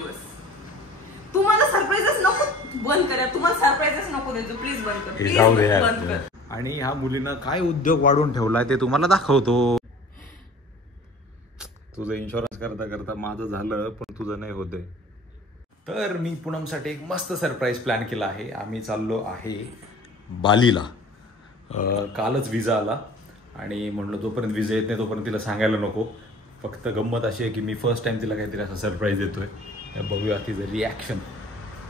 दिवस. तुम्हाला सरप्राईजच नको, बंद करा. तुम्हाला सरप्राईजच नको द्यायचं, प्लीज बंद कर, प्लीज बंद कर. आणि ह्या मुलीनं काय उद्योग वाढवून ठेवलाय ते तुम्हाला दाखवतो. तुझं इन्शुरन्स करता करता माझं झालं, पण तुझं नाही होते. तर मी पूनमसाठी एक मस्त सरप्राईज प्लॅन केला आहे. आम्ही चाललो आहे बालीला. कालच विजा आला आणि म्हणलं जोपर्यंत विजा येत नाही तोपर्यंत तिला सांगायला नको. फक्त गंमत अशी आहे की मी फर्स्ट टाइम तिला काहीतरी असं सरप्राईज देतोय. बघूया तिचं रिॲक्शन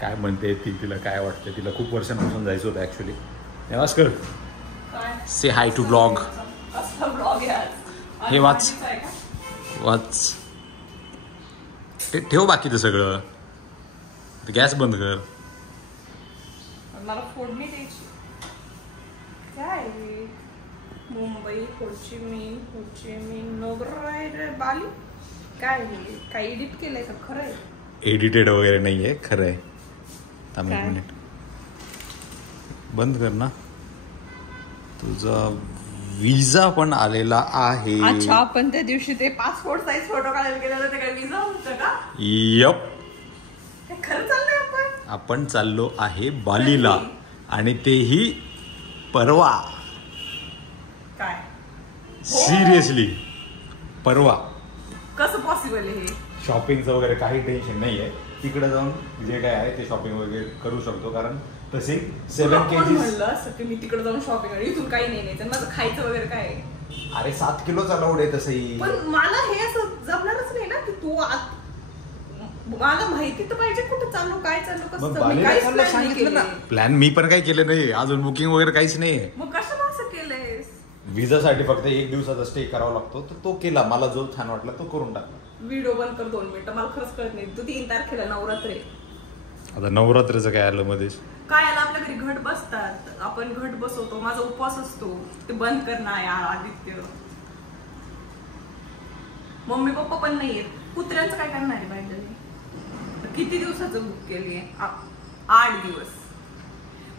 काय म्हणते, तिला काय वाटतं. तिला खूप वर्षांपासून जायचं होतं ॲक्च्युली. नमस्कार, से हाय टू ब्लॉग. हे वाच वाच, ठेव बाकीचं सगळं. गॅस बंद कर. मला फोडणी द्यायची. काय मुंबई होचिमिन नगर बाली काय काय एडिट केलंय का? खरं आहे? एडिटेड वगैरे नाहीये, खरं आहे. थांब एक मिनिट, बंद कर ना. तुझा विजा पण आलेला आहे. अच्छा, पण त्या दिवशी ते पासपोर्ट साईज फोटो काढायला गेलेला ते काय विजा होतं का? यप, खरं चाललंय आपण चाललो आहे बालीला आणि तेही परवा. काय सिरियसली परवा? कसं पॉसिबल आहे हे? शॉपिंगचं वगैरे काही टेन्शन नाही आहे. तिकडे जाऊन जे काय आहे ते शॉपिंग वगैरे करू शकतो. कारण तसे 7 kg म्हणलं असं की मी तिकडे जाऊन शॉपिंग आणि इथून काही नाही तर माझं खायचं वगैरे काय आहे? अरे 7 किलोचा लोड आहे तसंही. पण मला हे असं जमणारच नाही ना की तू मला माहिती तर पाहिजे कुठं चाललो, काय चाललो, कसं. प्लॅन मी पण काही केलं नाही अजून. बुकिंग वगैरे काहीच नाही. मग कशाला असं केलंय? विजासाठी फक्त 1 दिवसाचा स्टे करावा लागतो, तर तो केला. मला जो छान वाटला तो करून टाकला. व्हिडिओ बंद कर 2 मिनिटं. मला खरंच कळत नाही. तू 3 तारखेला नवरात्र आहे. आता नवरात्रीचं काय आलं मध्येच? काय आलं, आपल्या घरी घट बसतात, आपण घट बसवतो. माझा उपवास असतो. ते बंद कर ना यार आदित्य. मम्मी पप्पा पण नाहीयेत. कुत्र्यांचं काय करणार आहे बाहेर? किती दिवसाचं बुक केलीये? 8 दिवस.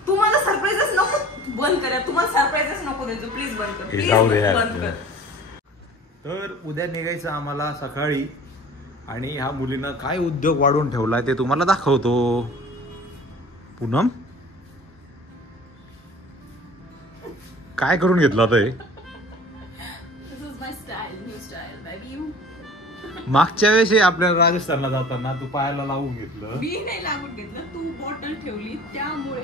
तुम्हाला सरप्राईजच नको, बंद करा. तुम्हाला सरप्राईजच नको द्यायचं, प्लीज बंद कर, प्लीज बंद कर. तर उद्या निघायचं आम्हाला सकाळी आणि ह्या मुलीनं काय उद्योग वाढवून ठेवलाय ते तुम्हाला दाखवतो. पूनम काय करून घेतलं आता हे? मागच्या वेळेस आपल्याला राजस्थानला जाताना तू पायाला लावून घेतलं. मी नाही लागून घेतलं, तू बॉटल ठेवली त्यामुळे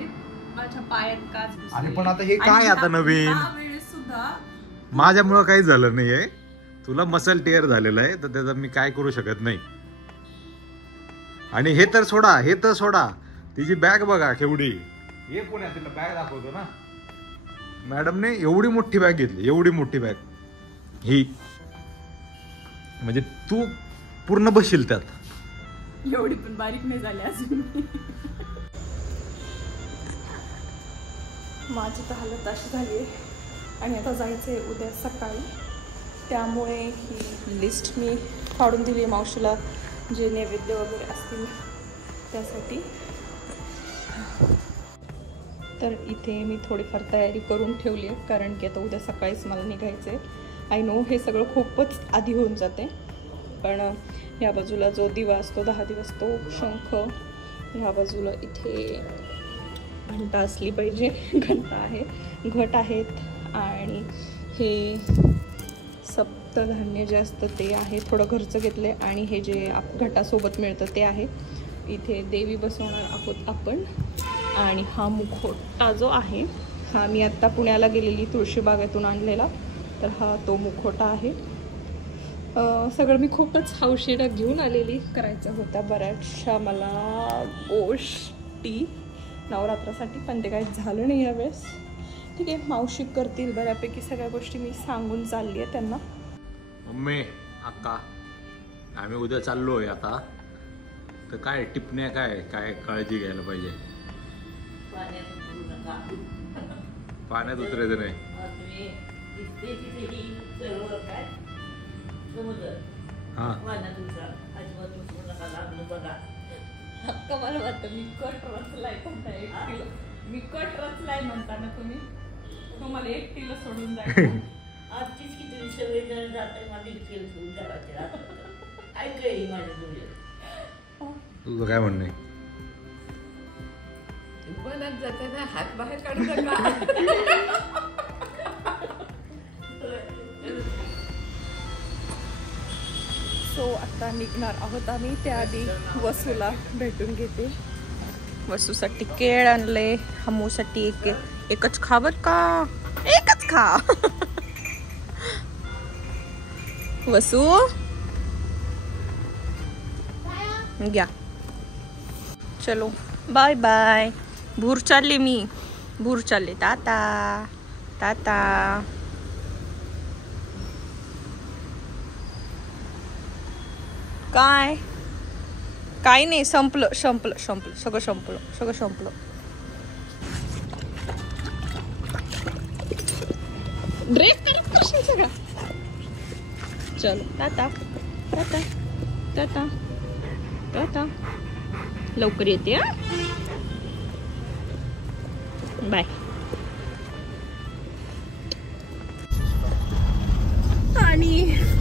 माझ्या पायात काच घुसली. अरे पण आता हे काय आता नवीन? वेळेस सुद्धा माझ्यामुळे काही झालं नाहीये. तुला मसल टेअर झालेलं आहे तर त्याचा मी काय करू शकत नाही. आणि हे तर सोडा, तिची बॅग बघा केवढी. ये पुण्यात तिला बॅग दाखवतो ना. मॅडमने एवढी मोठी बॅग घेतली, एवढी मोठी बॅग. ही म्हणजे तू पूर्ण बसशील त्यात. एवढी पण बारीक नाही झाली अजून. माझी तर हालत अशी झाली आहे आणि आता जायचंय उद्या सकाळी. त्यामुळे ही लिस्ट मी काढून दिली आहे मावशीला, जे नैवेद्य वगैरे असतील त्यासाठी. तर इथे मी थोडीफार तयारी करून ठेवली आहे, कारण की आता उद्या सकाळीच मला निघायचं आहे. आय नो हे सगळं खूपच आधी होऊन जाते, पण ह्या बाजूला जो दिवा असतो 10 दिवस तो शंख, ह्या बाजूला इथे घंटा असली पाहिजे. घंटा आहे, घट आहेत आणि हे सप्तधान्य जे असतं ते आहे. थोडं घरचं घेतलं आहे आणि हे जे घटासोबत मिळतं ते आहे. इथे देवी बसवणार आहोत आपण. आणि हा मुखवटा जो आहे हा मी आत्ता पुण्याला गेलेली तुळशीबागेतून आणलेला, तर हा तो मुखवटा आहे. सगळं मी खूपच हौशीनं घेऊन आलेली. करायचं होत्या बऱ्याचशा मला गोष्टी नवरात्रासाठी, पण ते काही झालं नाही यावेळेस. ठीक आहे, मावशी करतील बऱ्यापैकी सगळ्या गोष्टी. मी सांगून चालली आहे त्यांना. मम्मी अक्का आम्ही उद्या चाललोय आता, तर काय टिपण्या, काय काय काळजी घ्यायला पाहिजे? पाण्यात उतरायचं नाही. हा मला वाटतं मी कट रचलाय म्हणताना तुम्हाला एकटीला सोडून जायचं. आजचीच किती सगळे जाते मला इतके सोडून जायचे. ऐकलंय माझ्या तुझं काय म्हणणं आहे? वनात जाताना हात बाहेर काढू नका. सो आता निघणार आहोत आम्ही. त्याआधी वसूला भेटून घेते. वसूसाठी केळ आणले, हमूसाठी एकच खा बर का, एकच खा. वसू घ्या. चलो बाय बाय. भूर चालले मी, भूर चालले. ताता ताता. काय काही नाही, संपलं संपलं संपलं सगळं, संपलं सगळं, संपलं. ड्रेस करत करशील सगळं. चलो टाटा टाटा टाटा टाटा. लवकर येते हा. बाय. आणि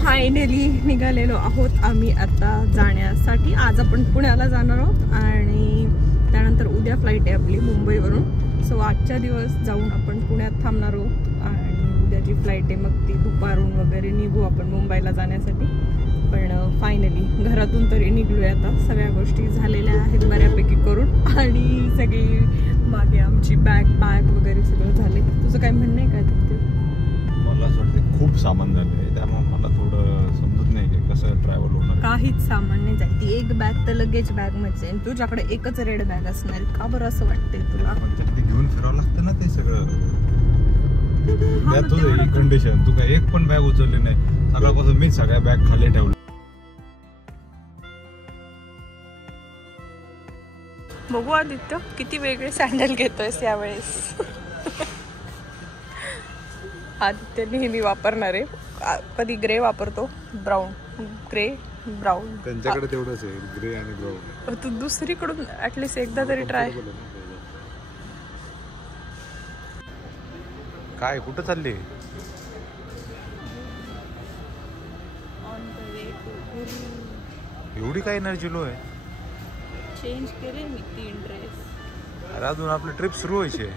फायनली निघालेलो आहोत आम्ही आता जाण्यासाठी. आज आपण पुण्याला जाणार आहोत आणि त्यानंतर उद्या फ्लाईट आहे आपली मुंबईवरून. सो आजच्या दिवस जाऊन आपण पुण्यात थांबणार आहोत आणि उद्याची फ्लाईट आहे, मग ती दुपारून वगैरे निघू आपण मुंबईला जाण्यासाठी. पण फायनली घरातून तरी निघलोय आता. सगळ्या गोष्टी झालेल्या आहेत बऱ्यापैकी करून आणि सगळी मागे आमची बॅग वगैरे सगळं झाले. तुझं काय म्हणणं आहे काय? मला असं वाटतं खूप सामान झालंय, त्यामुळे मला थोडं समजत नाही की कसं ट्रॅव्हल होणार. काहीच सामान नाही जाईल. ती एक बॅग तर लगेच बॅग मध्ये. तुझ्याकडे एकच रेड बॅग असणार. का बरं असं वाटतंय तुला? ते घेऊन फिरावं लागतं ना ते सगळं. तुझं कंडिशन, तू काय एक पण बॅग उचलली नाही. सकाळपासून मी सगळ्या बॅग खाली ठेवल्या. बघू आदित्य किती वेगळे सँडल घेतोयस यावेळेस. आदित्य नेहमी वापरणार आहे. कधी ग्रे वापरतो, ब्राऊन, ग्रे ब्राऊन. त्यांच्याकडे तेवढंच आहे, ग्रे आणि ब्राऊन. तू दुसरीकडून ऍटलीस्ट एकदा तरी ट्राय. काय कुठं चालली? एवढी काय एनर्जी लो आहे? चेंज करेल मी 3 ड्रेस. अरे अजून आपली ट्रिप सुरू व्हायची आहे.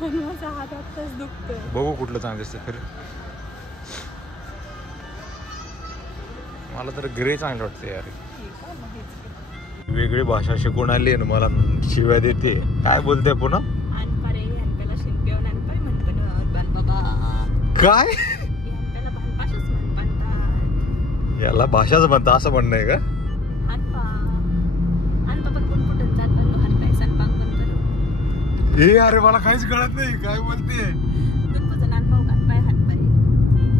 माझा हात आत्ताच दुखतोय. बघू कुठलं चांगलं असतं फिर. मला तर ग्रे चांगलं वाटतं यार. वेगळी भाषा शिकून आली ना, मला शिव्या देते. काय बोलते पुन्हा? काय याला भाषाच म्हणता असं म्हणणं आहे का? ए अरे मला काहीच कळत नाही काय बोलते.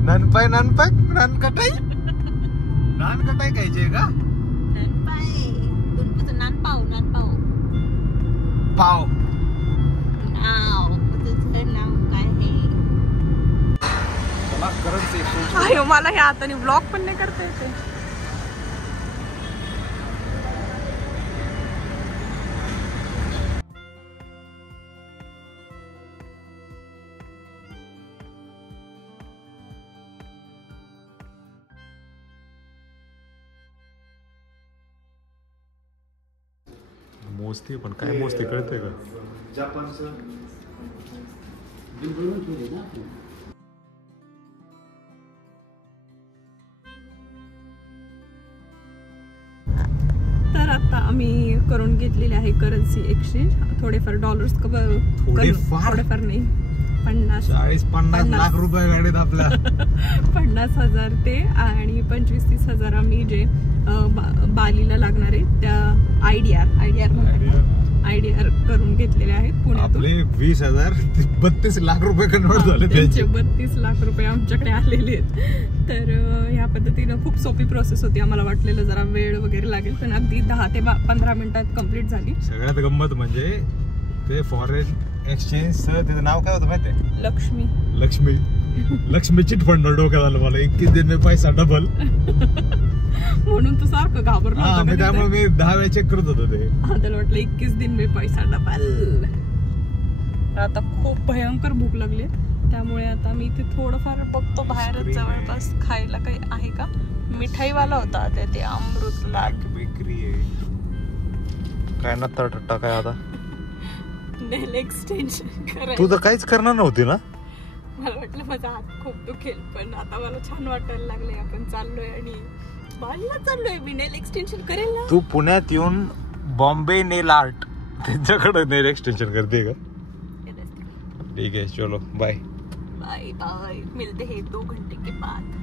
नानपाय नानपाय नानकटाई नानकटाई खायची का? नानपाव नानपाव पाव. अयो मला ह्या हाताने ब्लॉग पण नाही करता येते. मोजते पण काय मोजते कळतंय का? जापानचं तर आता आम्ही करून घेतलेले आहे करन्सी एक्सचेंज. थोडेफार डॉलर्स थोडेफार नाही 40-50 लाख रुपये गाडीत आपल्या. 50,000 ते आणि 25-30,000 आम्ही जे बालीला लागणार आहे त्या आयडीआर करून घेतलेले आहेत पुण्यातून. आपले 20,000 32 लाख रुपये कन्वर्ट झाले. त्यांचे 32 लाख रुपये आमच्याकडे आलेले आहेत. तर ह्या पद्धतीनं खूप सोपी प्रोसेस होती. आम्हाला वाटलेलं जरा वेळ वगैरे लागेल, पण अगदी 10 ते 15 मिनिटात कम्प्लीट झाली. सगळ्यात गंमत म्हणजे ते फॉरेन एक्सचेंज त्याचं नाव काय होतं माहितीये? लक्ष्मी चिट फंड डोक्यात आलं मला. 21 दिन में पैसा डबल. म्हणून तू सारखं घाबरला. त्यामुळे मी 10 वेळा चेक करत होतो ते. त्याला वाटलं 21 दिन में पैसा डबल. आता खूप भयंकर भूक लागली, त्यामुळे आता मी इथे थोडंफार बघतो बाहेरच जवळपास खायला काही आहे का. मिठाईवाला होता ते अमृत लाग बेकरी आहे. काय नत्ता टट्टा काय आता नेल एक्सटेन्शन करायचं. तू तर काहीच करणार नव्हती ना. मला वाटलं माझा हात खूप दुखेल, पण आता मला छान वाटायला लागले. आपण चाललोय आणि बालीला चाललोय. मी नेल एक्सटेन्शन करेल ना. तू पुण्यात येऊन बॉम्बे नेल आर्ट त्यांच्याकडे नेल एक्सटेन्शन करते का? ठीक आहे, चलो बाय बाय बाय, मिलते हैं 2 घंटे के बाद.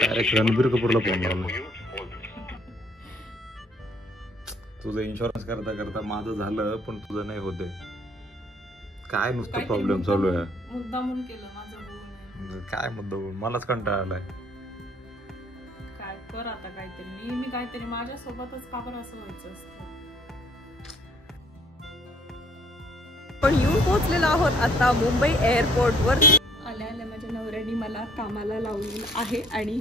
डायरेक्ट रणबीर कपूरला फोन लावला. तुझं इन्शुरन्स करता करता माझं झालं, पण तुझं नाही होते. काय नुसतं प्रॉब्लेम चालू आहे. मुद्दामून केलं माझं होऊन. काय मुद्दा मलाच कंटाळा आलाय. काय कर आता काहीतरी, नेहमी काहीतरी माझ्यासोबतच का बरं असं व्हायचं असतं. पण येऊन पोहोचलेलो आहोत आता मुंबई एअरपोर्टवर. आल्या आल्या माझ्या नवऱ्याने मला कामाला लावलेलं आहे आणि